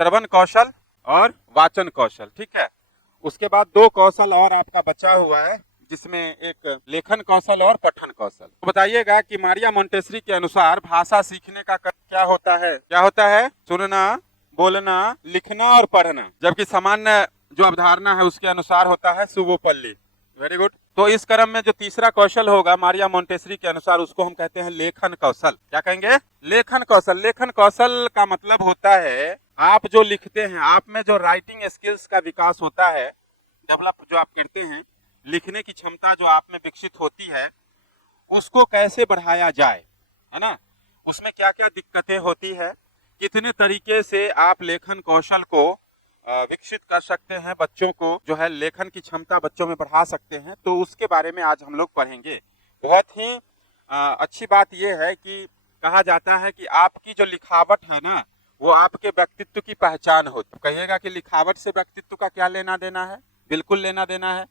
श्रवण कौशल और वाचन कौशल, ठीक है। उसके बाद 2 कौशल और आपका बचा हुआ है, जिसमें एक लेखन कौशल और पठन कौशल। तो बताइएगा कि मारिया मोंटेसरी के अनुसार भाषा सीखने का क्या होता है? क्या होता है? सुनना, बोलना, लिखना और पढ़ना। जबकि सामान्य जो अवधारणा है उसके अनुसार होता है सुवोपल्ली। Very good. तो इस क्रम में जो तीसरा कौशल होगा मारिया मोंटेसरी के अनुसार, उसको हम कहते हैं लेखन कौशल। क्या कहेंगे? लेखन कौशल। लेखन कौशल का मतलब होता है आप जो लिखते हैं, आप में जो राइटिंग स्किल्स का विकास होता है, डेवलप जो आप करते हैं, लिखने की क्षमता जो आप में विकसित होती है, उसको कैसे बढ़ाया जाए, है ना। उसमें क्या क्या दिक्कतें होती है, कितने तरीके से आप लेखन कौशल को विकसित कर सकते हैं, बच्चों को जो है लेखन की क्षमता बच्चों में बढ़ा सकते हैं, तो उसके बारे में आज हम लोग पढ़ेंगे। बहुत ही अच्छी बात यह है कि कहा जाता है कि आपकी जो लिखावट है ना, वो आपके व्यक्तित्व की पहचान होती है। कहिएगा कि लिखावट से व्यक्तित्व का क्या लेना देना है? बिल्कुल लेना देना है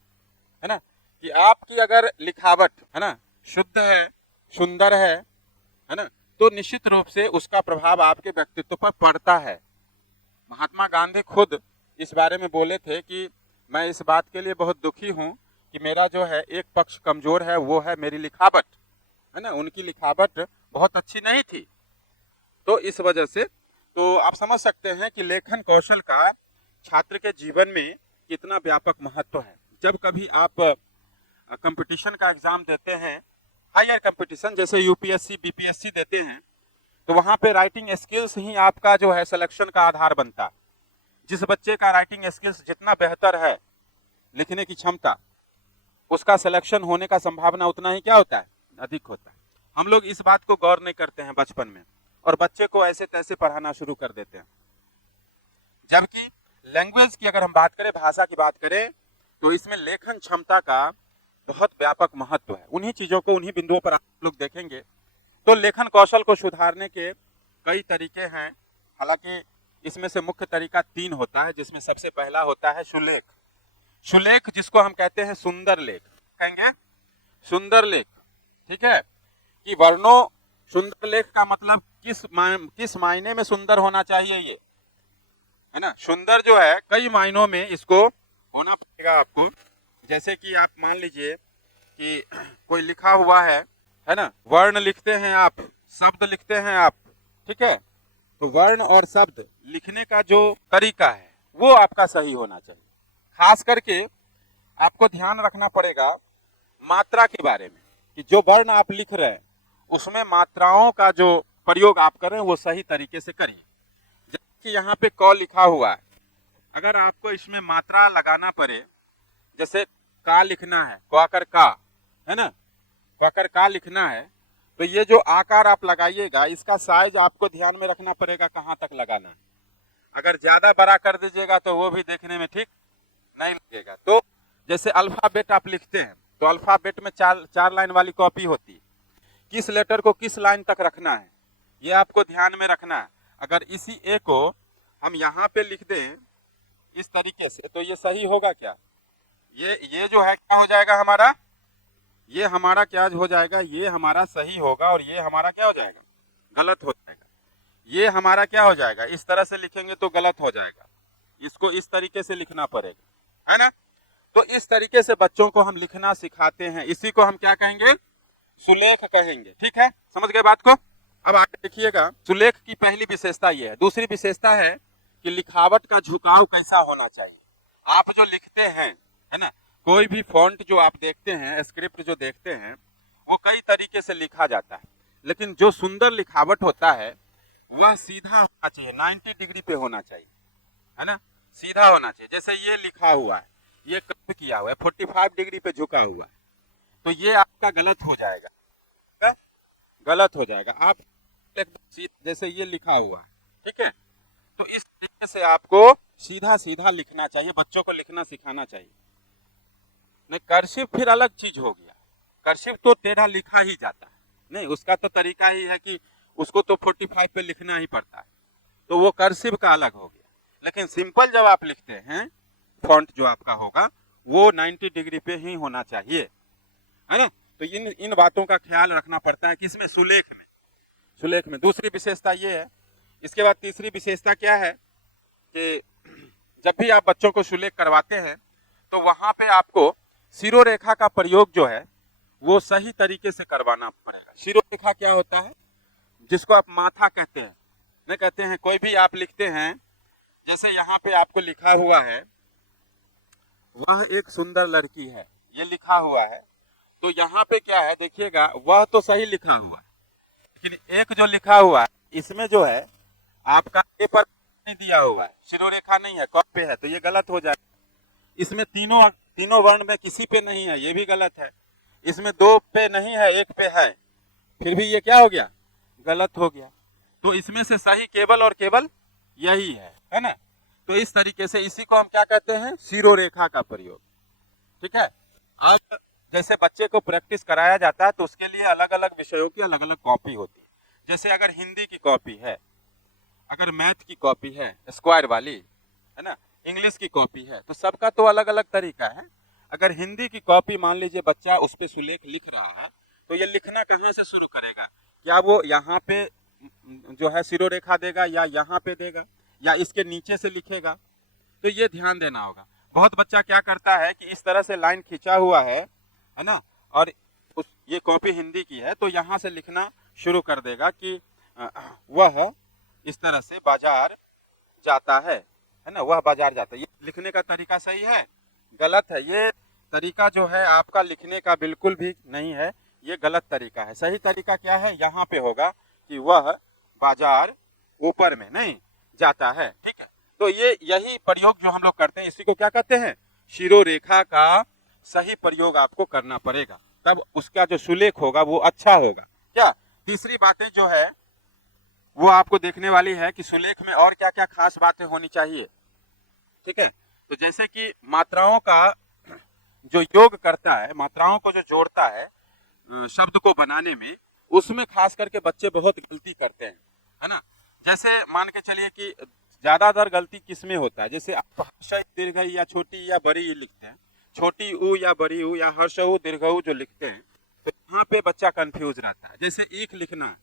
ना। कि आपकी अगर लिखावट है ना शुद्ध है, सुंदर है ना, तो निश्चित रूप से उसका प्रभाव आपके व्यक्तित्व पर पड़ता है। महात्मा गांधी खुद इस बारे में बोले थे कि मैं इस बात के लिए बहुत दुखी हूं कि मेरा जो है एक पक्ष कमजोर है, वो है मेरी लिखावट, है ना। उनकी लिखावट बहुत अच्छी नहीं थी, तो इस वजह से तो आप समझ सकते हैं कि लेखन कौशल का छात्र के जीवन में कितना व्यापक महत्व है। जब कभी आप कंपटीशन का एग्जाम देते हैं, हायर कंपटीशन जैसे यूपीएससी बीपीएससी देते हैं, तो वहां पे राइटिंग स्किल्स ही आपका जो है सिलेक्शन का आधार बनता है। जिस बच्चे का राइटिंग स्किल्स जितना बेहतर है, लिखने की क्षमता, उसका सिलेक्शन होने का संभावना उतना ही क्या होता है? अधिक होता है। हम लोग इस बात को गौर नहीं करते हैं बचपन में, और बच्चे को ऐसे तैसे पढ़ाना शुरू कर देते हैं। जबकि लैंग्वेज की अगर हम बात करें, भाषा की बात करें, तो इसमें लेखन क्षमता का बहुत व्यापक महत्व है। उन्हीं चीजों को, उन्हीं बिंदुओं पर आप लोग देखेंगे। तो लेखन कौशल को सुधारने के कई तरीके हैं। हालांकि इसमें से मुख्य तरीका 3 होता है, जिसमें सबसे पहला होता है सुलेख। सुलेख जिसको हम कहते हैं सुंदर लेख, कहेंगे सुंदर लेख, ठीक है। कि वर्णों, सुंदर लेख का मतलब किस मायने में सुंदर होना चाहिए, ये है ना। सुंदर जो है कई मायनों में इसको होना पड़ेगा आपको। जैसे कि आप मान लीजिए कि कोई लिखा हुआ है ना, वर्ण लिखते हैं आप, शब्द लिखते हैं आप, ठीक है। तो वर्ण और शब्द लिखने का जो तरीका है वो आपका सही होना चाहिए। खास करके आपको ध्यान रखना पड़ेगा मात्रा के बारे में, कि जो वर्ण आप लिख रहे हैं उसमें मात्राओं का जो प्रयोग आप कर रहे हैं वो सही तरीके से करिए। जैसे यहाँ पे क लिखा हुआ है, अगर आपको इसमें मात्रा लगाना पड़े, जैसे का लिखना है, क्वाकर का, है ना, क्वाकर का लिखना है, तो ये जो आकार आप लगाइएगा इसका साइज आपको ध्यान में रखना पड़ेगा कहाँ तक लगाना है। अगर ज्यादा बड़ा कर दीजिएगा तो वो भी देखने में ठीक नहीं लगेगा। तो जैसे अल्फाबेट आप लिखते हैं, तो अल्फाबेट में 4 लाइन वाली कॉपी होती है। किस लेटर को किस लाइन तक रखना है ये आपको ध्यान में रखना है। अगर इसी ए को हम यहाँ पे लिख दें इस तरीके से, तो ये सही होगा क्या? ये जो है क्या हो जाएगा हमारा, ये हमारा क्या हो जाएगा, ये हमारा सही होगा, और ये हमारा क्या हो जाएगा, गलत हो जाएगा। ये हमारा क्या हो जाएगा, इस तरह से लिखेंगे तो गलत हो जाएगा, इसको इस तरीके से लिखना पड़ेगा, है ना। तो इस तरीके से बच्चों को हम लिखना सिखाते हैं, इसी को हम क्या कहेंगे, सुलेख कहेंगे, ठीक है। समझ गए बात को? अब आगे देखिएगा, सुलेख की पहली विशेषता ये है। दूसरी विशेषता है कि लिखावट का झुकाव कैसा होना चाहिए। आप जो लिखते हैं, है ना, कोई भी फॉन्ट जो आप देखते हैं, स्क्रिप्ट जो देखते हैं, वो कई तरीके से लिखा जाता है, लेकिन जो सुंदर लिखावट होता है वह सीधा होना चाहिए, 90 डिग्री पे होना चाहिए, है ना, सीधा होना चाहिए। जैसे ये लिखा हुआ है, ये कट किया हुआ है, 45 डिग्री पे झुका हुआ है, तो ये आपका गलत हो जाएगा, गलत हो जाएगा। आप जैसे ये लिखा हुआ है, ठीक है, तो इस तरीके से आपको सीधा सीधा लिखना चाहिए, बच्चों को लिखना सिखाना चाहिए। नहीं, कर्सिव फिर अलग चीज हो गया। कर्सिव तो टेढ़ा लिखा ही जाता है, नहीं, उसका तो तरीका ही है कि उसको तो 45 पे लिखना ही पड़ता है, तो वो कर्सिव का अलग हो गया। लेकिन सिंपल जब आप लिखते हैं, फॉन्ट जो आपका होगा वो 90 डिग्री पे ही होना चाहिए, है ना। तो इन बातों का ख्याल रखना पड़ता है, किसमें, सुलेख में। सुलेख में दूसरी विशेषता ये है। इसके बाद तीसरी विशेषता क्या है कि जब भी आप बच्चों को सुलेख करवाते हैं तो वहां पे आपको शिरोरेखा का प्रयोग जो है वो सही तरीके से करवाना पड़ेगा। शिरोरेखा क्या होता है? जिसको आप माथा कहते हैं, नहीं कहते हैं, कोई भी आप लिखते हैं, जैसे यहाँ पे आपको लिखा हुआ है वह एक सुंदर लड़की है, ये लिखा हुआ है, तो यहाँ पे क्या है देखिएगा, वह तो सही लिखा हुआ है, लेकिन एक जो लिखा हुआ है इसमें जो है आपका ए पर नहीं दिया हुआ है, शिरोरेखा नहीं है, क पे है, तो ये गलत हो जाएगा। इसमें तीनों वर्ण में किसी पे नहीं है, ये भी गलत है। इसमें 2 पे नहीं है, 1 पे है, फिर भी ये क्या हो गया? गलत हो गया। तो इसमें से सही केवल और केवल यही है ना? तो इस तरीके से इसी को हम क्या कहते हैं? शिरोरेखा का प्रयोग। ठीक है। अब जैसे बच्चे को प्रैक्टिस कराया जाता है तो उसके लिए अलग अलग विषयों की अलग अलग कॉपी होती है। जैसे अगर हिंदी की कॉपी है, अगर मैथ की कॉपी है स्क्वायर वाली, है ना, इंग्लिश की कॉपी है, तो सबका तो अलग अलग तरीका है। अगर हिंदी की कॉपी मान लीजिए बच्चा उस पे सुलेख लिख रहा है, तो ये लिखना कहाँ से शुरू करेगा? क्या वो यहाँ पे जो है शिरोरेखा देगा, या यहाँ पे देगा, या इसके नीचे से लिखेगा? तो ये ध्यान देना होगा। बहुत बच्चा क्या करता है कि इस तरह से लाइन खींचा हुआ है ना, और ये कॉपी हिंदी की है तो यहाँ से लिखना शुरू कर देगा कि वह इस तरह से बाजार जाता है ना, वह बाजार जाता है। ये लिखने का तरीका सही है? गलत है। ये तरीका जो है आपका लिखने का बिल्कुल भी नहीं है, ये गलत तरीका है। सही तरीका क्या है? यहाँ पे होगा कि वह बाजार ऊपर में नहीं जाता है। ठीक है। तो ये यही प्रयोग जो हम लोग करते हैं इसी को क्या कहते हैं? शिरोरेखा का सही प्रयोग आपको करना पड़ेगा, तब उसका जो सुलेख होगा वो अच्छा होगा। क्या तीसरी बातें जो है वो आपको देखने वाली है कि सुलेख में और क्या क्या खास बातें होनी चाहिए। ठीक है। तो जैसे कि मात्राओं का जो योग करता है, मात्राओं को जो जोड़ता है शब्द को बनाने में, उसमें खास करके बच्चे बहुत गलती करते हैं, है ना। जैसे मान के चलिए कि ज्यादातर गलती किसमें होता है? जैसे आप हर्ष दीर्घ या छोटी या बड़ी यू लिखते हैं, छोटी ऊ या बड़ी ऊ या हर्ष ऊ दीर्घ ऊ जो लिखते हैं, तो यहाँ पे बच्चा कंफ्यूज रहता है। जैसे ईख लिखना,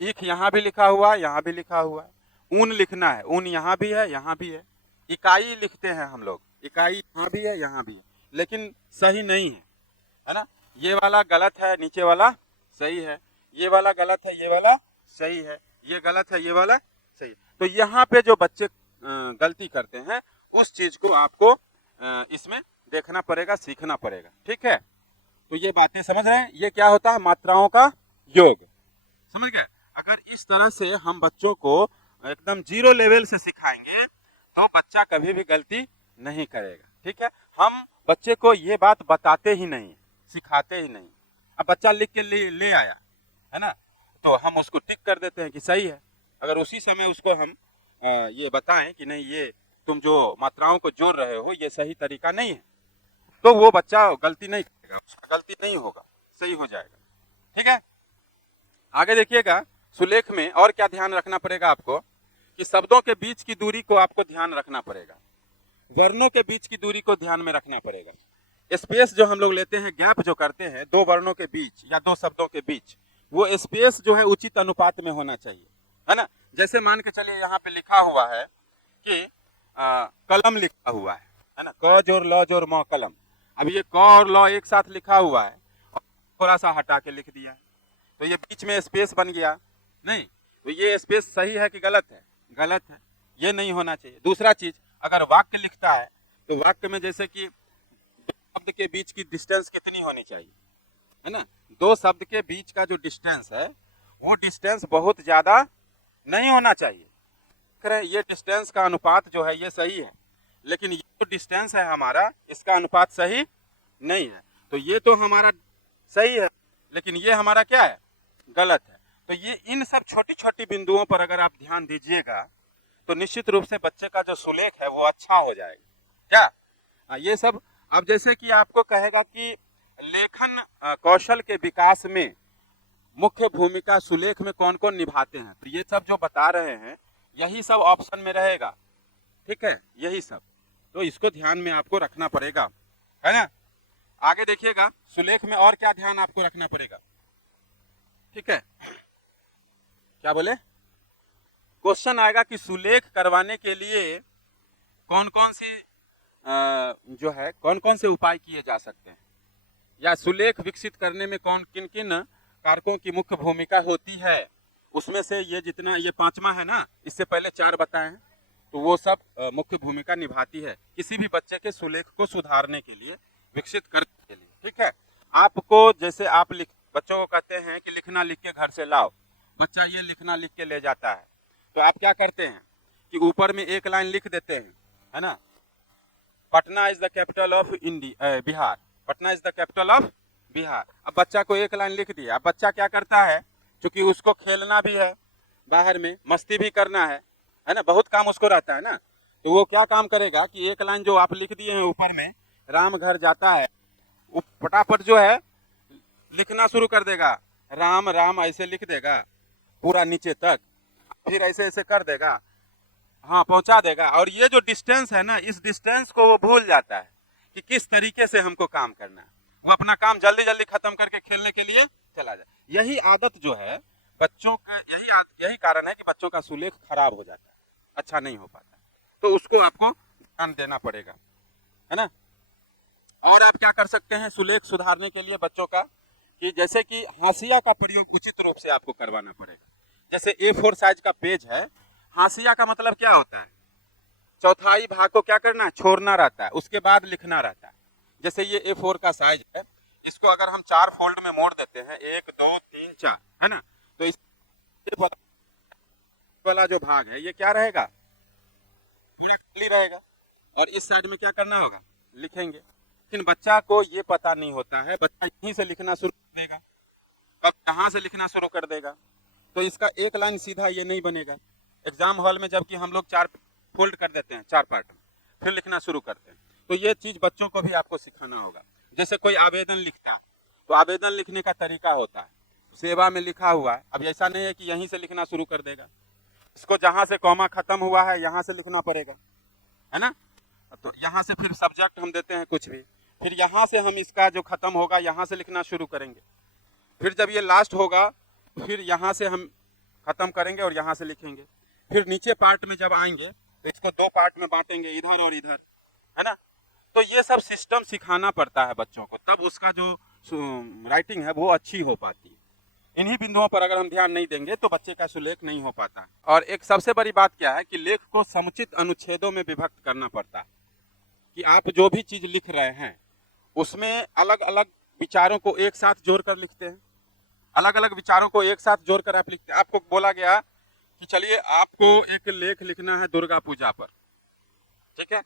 ईख यहाँ भी लिखा हुआ है, यहाँ भी लिखा हुआ है। ऊन लिखना है, ऊन यहाँ भी है, यहाँ भी है। इकाई लिखते हैं हम लोग, इकाई यहाँ भी है, यहाँ भी है, लेकिन सही नहीं है ना। ये वाला गलत है, नीचे वाला सही है, ये वाला गलत है, ये वाला सही है, ये गलत है, ये वाला सही है। तो यहाँ पे जो बच्चे गलती करते हैं उस चीज को आपको इसमें देखना पड़ेगा, सीखना पड़ेगा। ठीक है। तो ये बातें समझ रहे हैं? ये क्या होता है? मात्राओं का योग। समझ गए? अगर इस तरह से हम बच्चों को एकदम 0 लेवल से सिखाएंगे तो बच्चा कभी भी गलती नहीं करेगा। ठीक है। हम बच्चे को ये बात बताते ही नहीं, सिखाते ही नहीं। अब बच्चा लिख के ले आया है ना, तो हम उसको टिक कर देते हैं कि सही है। अगर उसी समय उसको हम ये बताएं कि नहीं, ये तुम जो मात्राओं को जोड़ रहे हो ये सही तरीका नहीं है, तो वो बच्चा गलती नहीं करेगा, उसका गलती नहीं होगा, सही हो जाएगा। ठीक है। आगे देखिएगा, सुलेख में और क्या ध्यान रखना पड़ेगा आपको कि शब्दों के बीच की दूरी को आपको ध्यान रखना पड़ेगा, वर्णों के बीच की दूरी को ध्यान में रखना पड़ेगा। स्पेस जो हम लोग लेते हैं, गैप जो करते हैं 2 वर्णों के बीच या 2 शब्दों के बीच, वो स्पेस जो है उचित अनुपात में होना चाहिए, है ना। जैसे मान के चलिए यहाँ पे लिखा हुआ है कि कलम लिखा हुआ है ना, क जोर ल जोर म कलम। अब ये क और ल एक साथ लिखा हुआ है और थोड़ा सा हटा के लिख दिया, तो ये बीच में स्पेस बन गया नहीं। तो ये स्पेस सही है कि गलत है? गलत है, ये नहीं होना चाहिए। दूसरा चीज, अगर वाक्य लिखता है तो वाक्य में जैसे कि 2 शब्द के बीच की डिस्टेंस कितनी होनी चाहिए, है ना। 2 शब्द के बीच का जो डिस्टेंस है वो डिस्टेंस बहुत ज्यादा नहीं होना चाहिए। ये डिस्टेंस का अनुपात जो है ये सही है, लेकिन ये जो डिस्टेंस है हमारा, इसका अनुपात सही नहीं है। तो ये तो हमारा सही है, लेकिन ये हमारा क्या है? गलत है। तो ये इन सब छोटी छोटी बिंदुओं पर अगर आप ध्यान दीजिएगा तो निश्चित रूप से बच्चे का जो सुलेख है वो अच्छा हो जाएगा। क्या ये सब? अब जैसे कि आपको कहेगा कि लेखन कौशल के विकास में मुख्य भूमिका सुलेख में कौन कौन निभाते हैं, तो ये सब जो बता रहे हैं यही सब ऑप्शन में रहेगा। ठीक है, यही सब, तो इसको ध्यान में आपको रखना पड़ेगा, है ना। आगे देखिएगा, सुलेख में और क्या ध्यान आपको रखना पड़ेगा। ठीक है, क्या बोले? क्वेश्चन आएगा कि सुलेख करवाने के लिए कौन कौन सी जो है कौन कौन से उपाय किए जा सकते हैं, या सुलेख विकसित करने में कौन किन किन कारकों की मुख्य भूमिका होती है। उसमें से ये जितना ये पांचवा है ना, इससे पहले चार बताए हैं, तो वो सब मुख्य भूमिका निभाती है किसी भी बच्चे के सुलेख को सुधारने के लिए, विकसित करने के लिए। ठीक है, आपको जैसे आप बच्चों को कहते हैं कि लिखना लिख के घर से लाओ, बच्चा ये लिखना लिख के ले जाता है, तो आप क्या करते हैं कि ऊपर में एक लाइन लिख देते हैं, है ना, Patna is the capital of India, Bihar, Patna is the capital of Bihar. अब बच्चा को एक लाइन लिख दिया, अब बच्चा क्या करता है, क्योंकि उसको खेलना भी है, बाहर में मस्ती भी करना है ना, बहुत काम उसको रहता है ना, तो वो क्या काम करेगा कि एक लाइन जो आप लिख दिए हैं ऊपर में, राम घर जाता है, वो फटाफट जो है लिखना शुरू कर देगा, राम राम ऐसे लिख देगा पूरा नीचे तक, फिर ऐसे ऐसे कर देगा, हाँ पहुंचा देगा। और ये जो डिस्टेंस है ना, इस डिस्टेंस को वो भूल जाता है कि किस तरीके से हमको काम करना है, वो अपना काम जल्दी जल्दी खत्म करके खेलने के लिए चला जाए। यही आदत जो है बच्चों का, यही कारण है कि बच्चों का सुलेख खराब हो जाता है, अच्छा नहीं हो पाता, तो उसको आपको ध्यान देना पड़ेगा, है ना। और आप क्या कर सकते हैं सुलेख सुधारने के लिए बच्चों का, कि जैसे कि हाशिया का प्रयोग उचित रूप से आपको करवाना पड़ेगा। जैसे A4 साइज का पेज है, हाशिया का मतलब क्या होता है, चौथाई भाग को क्या करना है, छोड़ना रहता है, उसके बाद लिखना रहता है। जैसे ये A4 का साइज है, इसको अगर हम 4 फोल्ड में मोड़ देते हैं, 1 2 3 4, है ना, तो इस वाला जो भाग है ये क्या रहेगा, पूरा खाली रहेगा, और इस साइड में क्या करना होगा, लिखेंगे। लेकिन बच्चा को ये पता नहीं होता है, बच्चा यहीं से लिखना शुरू कर देगा, कब कहाँ से लिखना शुरू कर देगा, तो इसका एक लाइन सीधा ये नहीं बनेगा। एग्जाम हॉल में जबकि हम लोग 4 फोल्ड कर देते हैं, 4 पार्ट में, फिर लिखना शुरू करते हैं, तो ये चीज बच्चों को भी आपको सिखाना होगा। जैसे कोई आवेदन लिखता है, तो आवेदन लिखने का तरीका होता है, सेवा में लिखा हुआ है, अब ऐसा नहीं है कि यहीं से लिखना शुरू कर देगा, इसको जहां से कॉमा खत्म हुआ है यहां से लिखना पड़ेगा, है ना, तो यहाँ से फिर सब्जेक्ट हम देते हैं कुछ भी, फिर यहाँ से हम इसका जो खत्म होगा यहाँ से लिखना शुरू करेंगे, फिर जब ये लास्ट होगा फिर यहाँ से हम खत्म करेंगे और यहाँ से लिखेंगे, फिर नीचे पार्ट में जब आएंगे तो इसको 2 पार्ट में बांटेंगे, इधर और इधर, है ना। तो ये सब सिस्टम सिखाना पड़ता है बच्चों को, तब उसका जो राइटिंग है वो अच्छी हो पाती है। इन्हीं बिंदुओं पर अगर हम ध्यान नहीं देंगे तो बच्चे का सुलेख नहीं हो पाता है। और एक सबसे बड़ी बात क्या है कि लेख को समुचित अनुच्छेदों में विभक्त करना पड़ता है, कि आप जो भी चीज लिख रहे हैं उसमें अलग अलग विचारों को एक साथ जोड़कर लिखते हैं, अलग अलग विचारों को एक साथ जोड़कर आप लिखते हैं। आपको बोला गया कि चलिए आपको एक लेख लिखना है दुर्गा पूजा पर, ठीक है,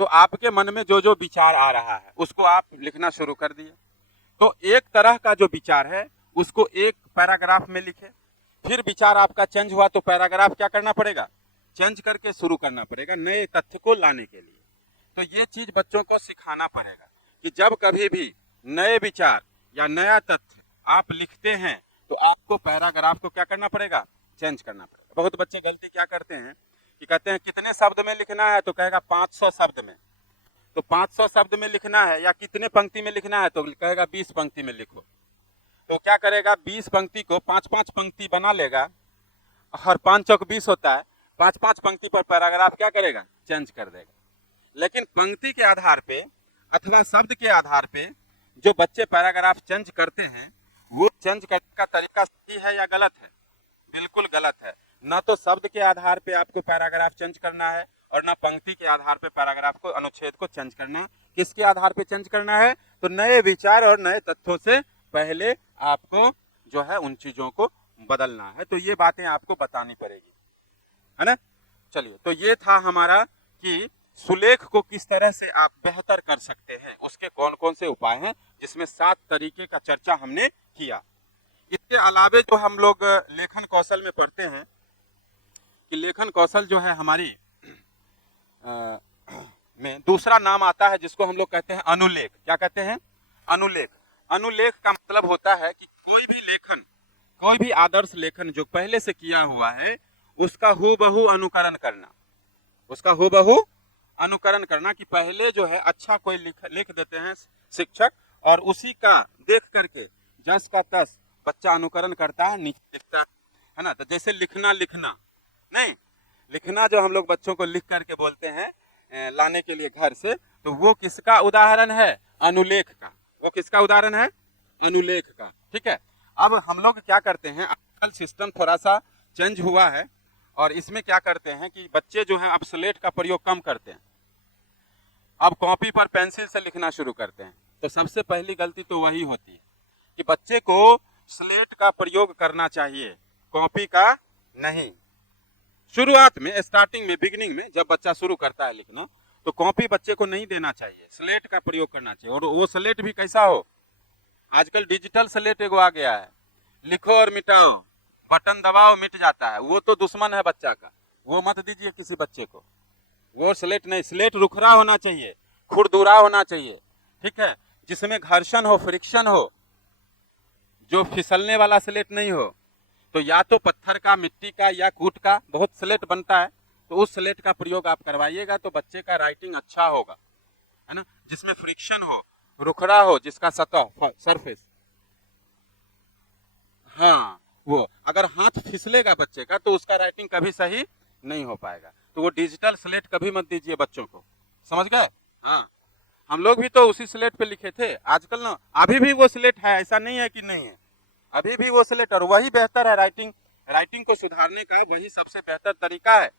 तो आपके मन में जो जो विचार आ रहा है उसको आप लिखना शुरू कर दिए, तो एक तरह का जो विचार है उसको एक पैराग्राफ में लिखे, फिर विचार आपका चेंज हुआ तो पैराग्राफ क्या करना पड़ेगा, चेंज करके शुरू करना पड़ेगा नए तथ्य को लाने के लिए। तो ये चीज बच्चों को सिखाना पड़ेगा कि जब कभी भी नए विचार या नया तथ्य आप लिखते हैं तो आपको पैराग्राफ को क्या करना पड़ेगा, चेंज करना पड़ेगा। बहुत बच्चे गलती क्या करते हैं कि कहते हैं कितने शब्द में लिखना है, तो कहेगा 500 शब्द में, तो 500 शब्द में लिखना है या कितने पंक्ति में लिखना है, तो कहेगा 20 पंक्ति में लिखो। तो क्या करेगा, 20 पंक्ति को 5-5 पंक्ति बना लेगा, हर 5 चौक 20 होता है, 5-5 पंक्ति पर पैराग्राफ क्या करेगा, चेंज कर देगा। लेकिन पंक्ति के आधार पे अथवा शब्द के आधार पे जो बच्चे पैराग्राफ चेंज करते हैं, वो चेंज करने का तरीका सही है या गलत है, बिल्कुल गलत है। न तो शब्द के आधार पे आपको पैराग्राफ चेंज करना है और न पंक्ति के आधार पे पैराग्राफ को, अनुच्छेद को चेंज करना है। किसके आधार पे चेंज करना है, तो नए विचार और नए तथ्यों से पहले आपको जो है उन चीजों को बदलना है। तो ये बातें आपको बतानी पड़ेगी, है ना। चलिए, तो ये था हमारा कि सुलेख को किस तरह से आप बेहतर कर सकते हैं, उसके कौन कौन से उपाय हैं, जिसमें 7 तरीके का चर्चा हमने किया। इसके अलावे जो हम लोग लेखन कौशल में पढ़ते हैं कि लेखन कौशल जो है हमारी में दूसरा नाम आता है जिसको हम लोग कहते हैं अनुलेख। क्या कहते हैं, अनुलेख। अनुलेख का मतलब होता है कि कोई भी लेखन, कोई भी आदर्श लेखन जो पहले से किया हुआ है उसका हूबहू अनुकरण करना, उसका हूबहू अनुकरण करना, कि पहले जो है अच्छा कोई लिख देते हैं शिक्षक और उसी का देख करके जस का तस बच्चा अनुकरण करता है, नीचे लिखता है ना। तो जैसे लिखना लिखना, नहीं, लिखना जो हम लोग बच्चों को लिख करके बोलते हैं लाने के लिए घर से, तो वो किसका उदाहरण है? अनुलेख का। वो किसका उदाहरण है? अनुलेख का। ठीक है। अब हम लोग क्या करते हैं, आजकल सिस्टम थोड़ा सा चेंज हुआ है और इसमें क्या करते हैं कि बच्चे जो हैं अब स्लेट का प्रयोग कम करते हैं, अब कॉपी पर पेंसिल से लिखना शुरू करते हैं। तो सबसे पहली गलती तो वही होती है कि बच्चे को स्लेट का प्रयोग करना चाहिए, कॉपी का नहीं। शुरुआत में, स्टार्टिंग में, बिगिनिंग में जब बच्चा शुरू करता है लिखना, तो कॉपी बच्चे को नहीं देना चाहिए, स्लेट का प्रयोग करना चाहिए। और वो स्लेट भी कैसा हो? आजकल डिजिटल स्लेट एगो आ गया है, लिखो और मिटाओ, बटन दबाओ मिट जाता है। वो तो दुश्मन है बच्चा का, वो मत दीजिए किसी बच्चे को। वो स्लेट नहीं, स्लेट रुखरा होना चाहिए, खुरदुरा होना चाहिए। ठीक है, जिसमें घर्षण हो, फ्रिक्शन हो, जो फिसलने वाला स्लेट नहीं हो। तो या तो पत्थर का, मिट्टी का या कूट का बहुत स्लेट बनता है, तो उस स्लेट का प्रयोग आप करवाइएगा तो बच्चे का राइटिंग अच्छा होगा, है ना। जिसमें फ्रिक्शन हो, रुखड़ा हो, जिसका सतह, सरफेस, हाँ, वो अगर हाथ फिसलेगा बच्चे का तो उसका राइटिंग कभी सही नहीं हो पाएगा। तो वो डिजिटल स्लेट कभी मत दीजिए बच्चों को, समझ गए? हाँ, हम लोग भी तो उसी स्लेट पे लिखे थे। आजकल ना अभी भी वो स्लेट है, ऐसा नहीं है कि नहीं है, अभी भी वो स्लेट, और वही बेहतर है। राइटिंग को सुधारने का वही सबसे बेहतर तरीका है।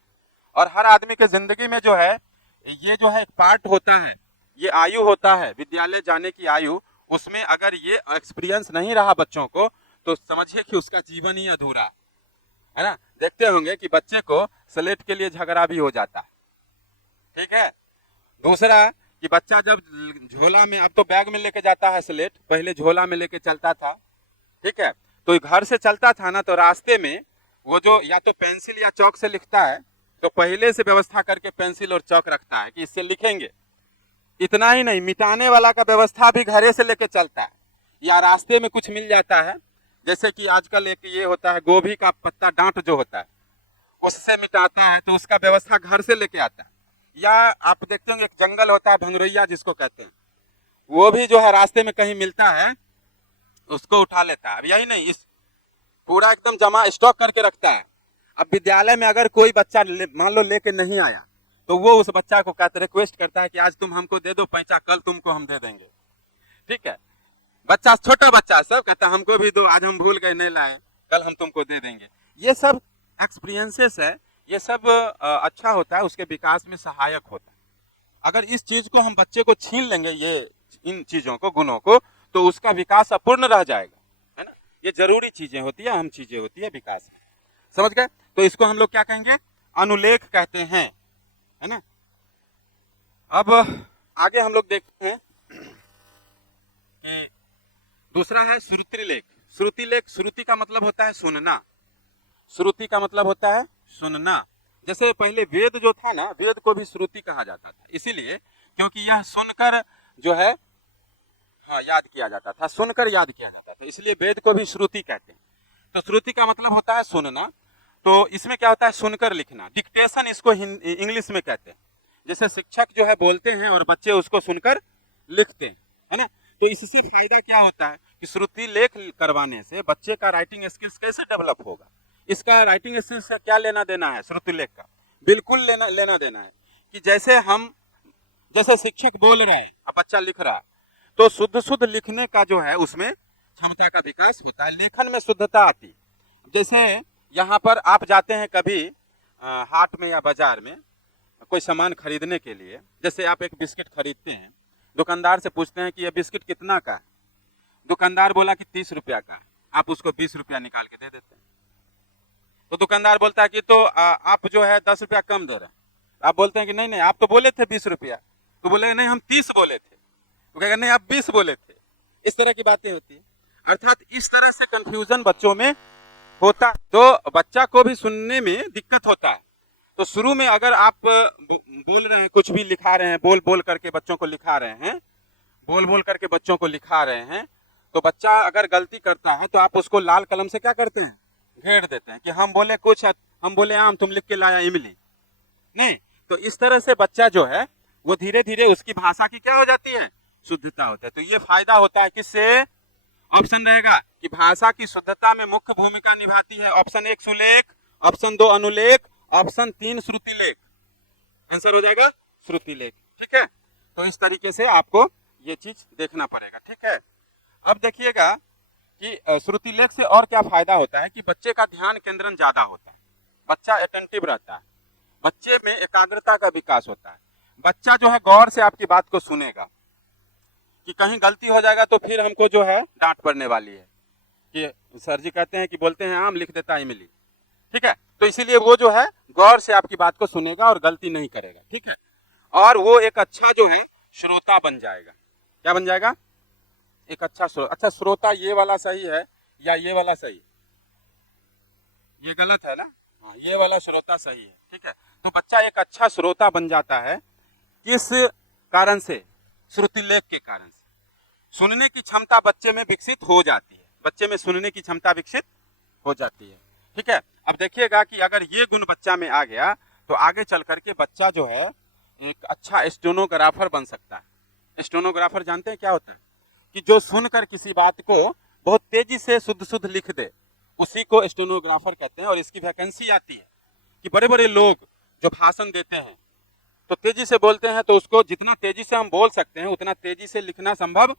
और हर आदमी के जिंदगी में जो है, ये जो है एक पार्ट होता है, ये आयु होता है, विद्यालय जाने की आयु। उसमें अगर ये एक्सपीरियंस नहीं रहा बच्चों को, तो समझिए कि उसका जीवन ही अधूरा है ना। देखते होंगे कि बच्चे को स्लेट के लिए झगड़ा भी हो जाता है। ठीक है। दूसरा कि बच्चा जब झोला में, अब तो बैग में लेके जाता है स्लेट, पहले झोला में लेके चलता था। ठीक है, तो घर से चलता था ना, तो रास्ते में वो जो या तो पेंसिल या चौक से लिखता है, तो पहले से व्यवस्था करके पेंसिल और चौक रखता है कि इससे लिखेंगे। इतना ही नहीं, मिटाने वाला का व्यवस्था भी घरे से लेके चलता है, या रास्ते में कुछ मिल जाता है, जैसे कि आजकल एक ये होता है गोभी का पत्ता, डांट जो होता है, उससे मिटाता है, तो उसका व्यवस्था घर से लेके आता है। या आप देखते होंगे एक जंगल होता है भंगरैया जिसको कहते हैं, वो भी जो है रास्ते में कहीं मिलता है उसको उठा लेता है। अब यही नहीं, इस पूरा एकदम जमा स्टॉक करके रखता है। अब विद्यालय में अगर कोई बच्चा मान लो लेके नहीं आया, तो वो उस बच्चा को कहते, रिक्वेस्ट करता है कि आज तुम हमको दे दो पैसा, कल तुमको हम दे देंगे। ठीक है, बच्चा, छोटा बच्चा सब कहता है हमको भी दो, आज हम भूल गए नहीं लाए, कल हम तुमको दे देंगे। ये सब एक्सपीरियंसेस है, ये सब अच्छा होता है, उसके विकास में सहायक होता है। अगर इस चीज को हम बच्चे को छीन लेंगे, ये इन चीजों को, गुणों को, तो उसका विकास अपूर्ण रह जाएगा, है ना। ये जरूरी चीजें होती है, अहम चीजें होती है विकास, समझ गए? तो इसको हम लोग क्या कहेंगे? अनुलेख कहते हैं, है ना। अब आगे हम लोग देखते हैं कि दूसरा है श्रुतिलेख। श्रुतिलेख, श्रुति का मतलब होता है सुनना, श्रुति का मतलब होता है सुनना। जैसे पहले वेद जो था ना, वेद को भी श्रुति कहा जाता था, इसीलिए क्योंकि यह सुनकर जो है, हाँ, याद किया जाता था, सुनकर याद किया जाता था, इसलिए वेद को भी श्रुति कहते हैं। तो श्रुति का मतलब होता है सुनना। तो इसमें क्या होता है? सुनकर लिखना, डिक्टेशन इसको इंग्लिश में कहते हैं। जैसे शिक्षक जो है बोलते हैं और बच्चे उसको सुनकर लिखते हैं, है ना। तो इससे फायदा क्या होता है कि श्रुति लेख करवाने से बच्चे का राइटिंग स्किल्स कैसे डेवलप होगा। इसका राइटिंग स्किल्स का क्या लेना देना है? श्रुति लेख का बिल्कुल लेना देना है कि जैसे शिक्षक बोल रहे हैं और बच्चा लिख रहा है, तो शुद्ध लिखने का जो है उसमें क्षमता का विकास होता है, लेखन में शुद्धता आती है। जैसे यहाँ पर आप जाते हैं कभी हाट में या बाजार में कोई सामान खरीदने के लिए, जैसे आप एक बिस्किट खरीदते हैं, दुकानदार से पूछते हैं कि ये बिस्किट कितना का है। दुकानदार बोला कि 30 रुपया का है, आप उसको 20 रुपया निकाल के दे देते हैं। तो दुकानदार बोलता है कि तो आप जो है 10 रुपया कम दे रहे हैं। आप बोलते हैं कि नहीं आप तो बोले थे 20 रुपया। तो बोलेगा नहीं हम 30 बोले थे। तो कहेगा नहीं आप 20 बोले थे। इस तरह की बातें होती है। अर्थात इस तरह से कंफ्यूजन बच्चों में होता है, तो बच्चा को भी सुनने में दिक्कत होता है। तो शुरू में अगर आप बोल रहे हैं, कुछ भी लिखा रहे हैं, बोल करके बच्चों को लिखा रहे हैं, बोल करके बच्चों को लिखा रहे हैं, तो बच्चा अगर गलती करता है तो आप उसको लाल कलम से क्या करते हैं? घेर देते हैं कि हम बोले कुछ, हम बोले आम, तुम लिख के लाया इमली। नहीं, तो इस तरह से बच्चा जो है वो धीरे धीरे उसकी भाषा की क्या हो जाती है? शुद्धता होता है। तो ये फायदा होता है किससे? ऑप्शन रहेगा कि भाषा की शुद्धता में मुख्य भूमिका निभाती है। ऑप्शन 1 सुलेख, ऑप्शन 2 अनुलेख, ऑप्शन 3 श्रुति लेख, आंसर हो जाएगा श्रुति लेख। ठीक है, तो इस तरीके से आपको ये चीज देखना पड़ेगा। ठीक है, अब देखिएगा कि श्रुति लेख से और क्या फायदा होता है कि बच्चे का ध्यान केंद्रण ज्यादा होता है, बच्चा अटेंटिव रहता है, बच्चे में एकाग्रता का विकास होता है, बच्चा जो है गौर से आपकी बात को सुनेगा, कि कहीं गलती हो जाएगा तो फिर हमको जो है डांट पड़ने वाली है, कि सर जी कहते हैं कि बोलते हैं आम लिख देता इमली। ठीक है, तो इसीलिए वो जो है गौर से आपकी बात को सुनेगा और गलती नहीं करेगा। ठीक है, और वो एक अच्छा जो है श्रोता बन जाएगा। क्या बन जाएगा? एक अच्छा श्रोता। अच्छा, श्रोता ये वाला सही है या ये वाला सही? ये गलत है ना, हाँ, ये वाला श्रोता सही है। ठीक है, तो बच्चा एक अच्छा श्रोता बन जाता है, किस कारण से? श्रुति लेख के कारण से। सुनने की क्षमता बच्चे में विकसित हो जाती है, बच्चे में सुनने की क्षमता विकसित हो जाती है। ठीक है, अब देखिएगा कि अगर ये गुण बच्चा में आ गया तो आगे चल करके बच्चा जो है एक अच्छा स्टेनोग्राफर बन सकता है। स्टेनोग्राफर जानते हैं क्या होता है? कि जो सुनकर किसी बात को बहुत तेजी से शुद्ध शुद्ध लिख दे, उसी को स्टेनोग्राफर कहते हैं। और इसकी वैकेंसी आती है कि बड़े बड़े लोग जो भाषण देते हैं तो तेजी से बोलते हैं, तो उसको जितना तेजी से हम बोल सकते हैं उतना तेजी से लिखना संभव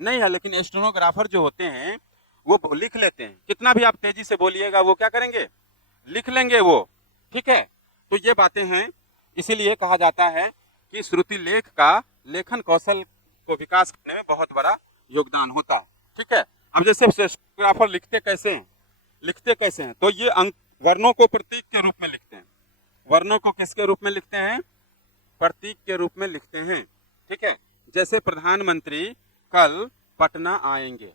नहीं है, लेकिन स्टेनोग्राफर जो होते हैं वो लिख लेते हैं। कितना भी आप तेजी से बोलिएगा वो क्या करेंगे? लिख लेंगे वो। ठीक है, तो ये बातें हैं, इसीलिए कहा जाता है कि श्रुति लेख का लेखन कौशल को विकास करने में बहुत बड़ा योगदान होता है। ठीक है, अब जैसे स्टेनोग्राफर लिखते कैसे हैं? तो ये अंक वर्णों को प्रतीक के रूप में लिखते हैं। वर्णों को किसके रूप में लिखते हैं? प्रतीक के रूप में लिखते हैं। ठीक है, जैसे प्रधानमंत्री कल पटना आएंगे,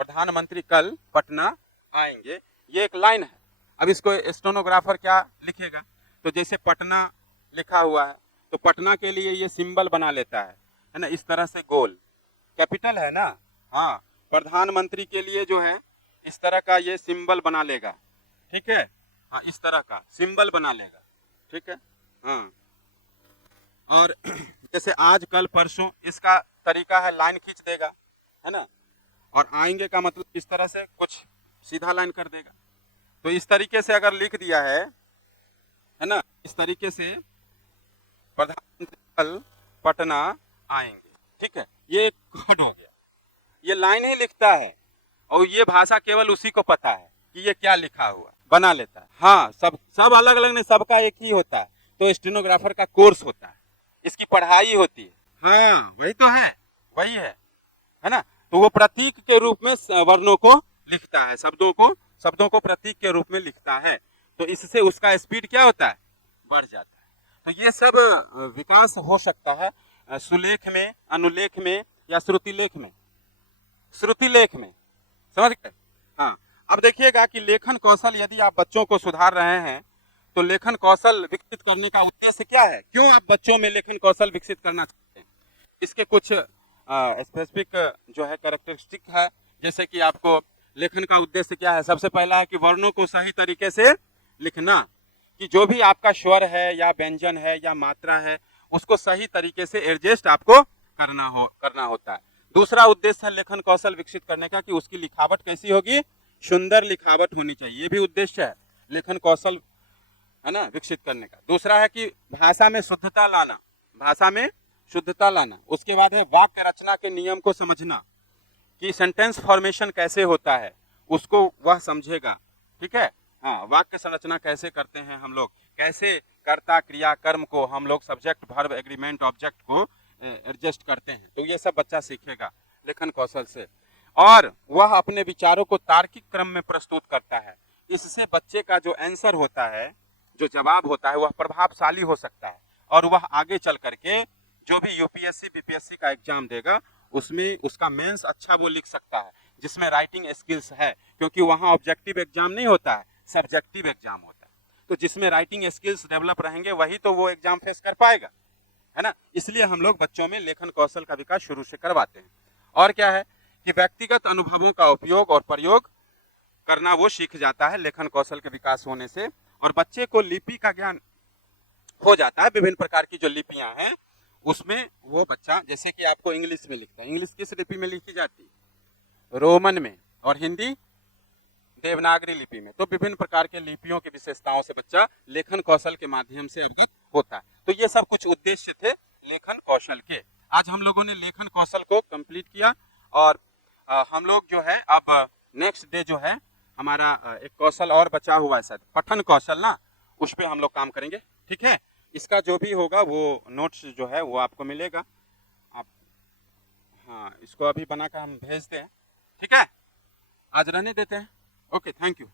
प्रधानमंत्री कल पटना आएंगे, ये एक लाइन है। अब इसको स्टेनोग्राफर क्या लिखेगा? तो जैसे पटना लिखा हुआ है तो पटना के लिए ये सिंबल बना लेता है ना, इस तरह से गोल, कैपिटल है ना, हाँ, प्रधानमंत्री के लिए जो है इस तरह का ये सिंबल बना लेगा। ठीक है, हाँ, इस तरह का सिंबल बना लेगा। ठीक है, हाँ, और जैसे आज कल परसों, इसका तरीका है लाइन खींच देगा, है ना, और आएंगे का मतलब इस तरह से कुछ सीधा लाइन कर देगा। तो इस तरीके से अगर लिख दिया है ना, इस तरीके से प्रधानमंत्री कल पटना आएंगे। ठीक है, ये एक कोड हो गया, ये लाइन ही लिखता है और ये भाषा केवल उसी को पता है कि ये क्या लिखा हुआ, बना लेता है। हाँ, सब अलग अलग नहीं, सबका एक ही होता है। तो स्टेनोग्राफर का कोर्स होता है, इसकी पढ़ाई होती है। हाँ, वही तो है, वही है ना। तो वो प्रतीक के रूप में वर्णों को लिखता है, शब्दों को प्रतीक के रूप में लिखता है। तो इससे उसका स्पीड क्या होता है? बढ़ जाता है। तो ये सब विकास हो सकता है सुलेख में, अनुलेख में या श्रुति लेख में। श्रुति लेख में, समझ गए? हाँ, अब देखिएगा कि लेखन कौशल यदि आप बच्चों को सुधार रहे हैं तो लेखन कौशल विकसित करने का उद्देश्य क्या है? क्यों आप बच्चों में लेखन कौशल विकसित करना चाहते हैं? इसके कुछ स्पेसिफिक जो है कैरेक्टरिस्टिक है। जैसे कि आपको लेखन का उद्देश्य क्या है? सबसे पहला है कि वर्णों को सही तरीके से लिखना, कि जो भी आपका स्वर है या व्यंजन है या मात्रा है उसको सही तरीके से एडजस्ट आपको करना होता है। दूसरा उद्देश्य है लेखन कौशल विकसित करने का कि उसकी लिखावट कैसी होगी? सुंदर लिखावट होनी चाहिए। ये भी उद्देश्य है लेखन कौशल, है ना, विकसित करने का। दूसरा है कि भाषा में शुद्धता लाना। उसके बाद है वाक्य रचना के नियम को समझना, कि सेंटेंस फॉर्मेशन कैसे होता है उसको वह समझेगा। ठीक है, हाँ, वाक्य संरचना कैसे करते हैं हम लोग, कैसे कर्ता क्रिया कर्म को हम लोग सब्जेक्ट वर्ब एग्रीमेंट ऑब्जेक्ट को एडजस्ट करते हैं, तो ये सब बच्चा सीखेगा लेखन कौशल से। और वह अपने विचारों को तार्किक क्रम में प्रस्तुत करता है। इससे बच्चे का जो आंसर होता है, जो जवाब होता है, वह प्रभावशाली हो सकता है और वह आगे चल करके जो भी यूपीएससी बीपीएससी का एग्जाम देगा उसमें उसका मेंस अच्छा वो लिख सकता है, जिसमें राइटिंग स्किल्स है, क्योंकि वहाँ ऑब्जेक्टिव एग्जाम नहीं होता है, सब्जेक्टिव एग्जाम होता है। तो जिसमें राइटिंग स्किल्स डेवलप रहेंगे वही तो वो एग्जाम फेस कर पाएगा, है ना। इसलिए हम लोग बच्चों में लेखन कौशल का विकास शुरू से करवाते हैं। और क्या है कि व्यक्तिगत अनुभवों का उपयोग और प्रयोग करना वो सीख जाता है लेखन कौशल के विकास होने से। और बच्चे को लिपि का ज्ञान हो जाता है, विभिन्न प्रकार की जो लिपियां हैं उसमें वो बच्चा, जैसे कि आपको इंग्लिश में लिखता है, इंग्लिश किस लिपि में लिखी जाती है? रोमन में। और हिंदी देवनागरी लिपि में। तो विभिन्न प्रकार के लिपियों की विशेषताओं से बच्चा लेखन कौशल के माध्यम से अवगत होता है। तो ये सब कुछ उद्देश्य थे लेखन कौशल के। आज हम लोगों ने लेखन कौशल को कंप्लीट किया और हम लोग जो है अब नेक्स्ट डे जो है हमारा एक कौशल और बचा हुआ है, शायद पठन कौशल ना, उस पर हम लोग काम करेंगे। ठीक है, इसका जो भी होगा वो नोट्स जो है वो आपको मिलेगा। आप हाँ, इसको अभी बना कर हम भेजते हैं। ठीक है, आज रहने देते हैं। Okay, thank you.